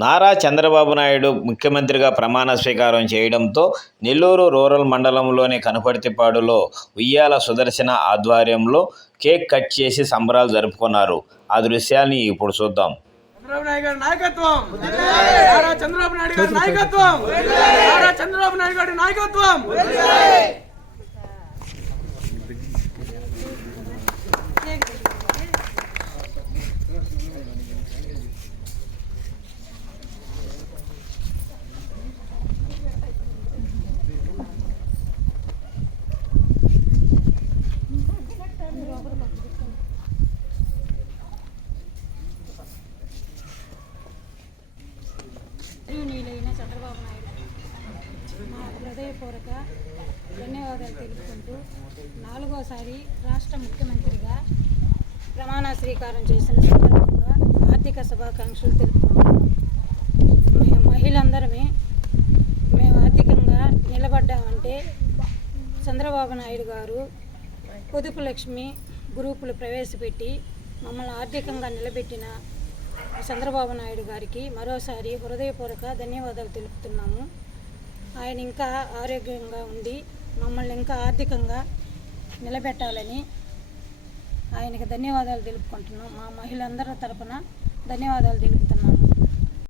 నారా చంద్రబాబు నాయుడు ముఖ్యమంత్రిగా ప్రమాణ స్వీకారం చేయడంతో నెల్లూరు రూరల్ మండలంలోని కనుపర్తిపాడులో ఉయ్యాల సుదర్శన ఆధ్వర్యంలో కేక్ కట్ చేసి సంబరాలు జరుపుకున్నారు. ఆ దృశ్యాన్ని ఇప్పుడు చూద్దాం. చంద్రబాబు నాయుడు గారి నాయకత్వం, నారా చంద్రబాబు నాయుడు గారి నాయకత్వం, నారా చంద్రబాబు నాయుడు గారి నాయకత్వం. నీలైన చంద్రబాబు నాయుడు మా హృదయపూర్వక ధన్యవాదాలు తెలుపుకుంటూ 4వసారి రాష్ట్ర ముఖ్యమంత్రిగా ప్రమాణ స్వీకారం చేసిన సందర్భంగా ఆర్థిక శుభాకాంక్షలు తెలుపుకుంటున్నాం. మేము మహిళలందరమే మేము ఆర్థికంగా నిలబడ్డామంటే చంద్రబాబు నాయుడు గారు పొదుపు లక్ష్మి గ్రూపులు ప్రవేశపెట్టి మమ్మల్ని ఆర్థికంగా నిలబెట్టిన చంద్రబాబు నాయుడు గారికి మరోసారి హృదయపూర్వక ధన్యవాదాలు తెలుపుతున్నాము. ఆయన ఇంకా ఆరోగ్యంగా ఉండి మమ్మల్ని ఇంకా ఆర్థికంగా నిలబెట్టాలని ఆయనకి ధన్యవాదాలు తెలుపుకుంటున్నాం. మా మహిళలందరి తరపున ధన్యవాదాలు తెలుపుతున్నాము.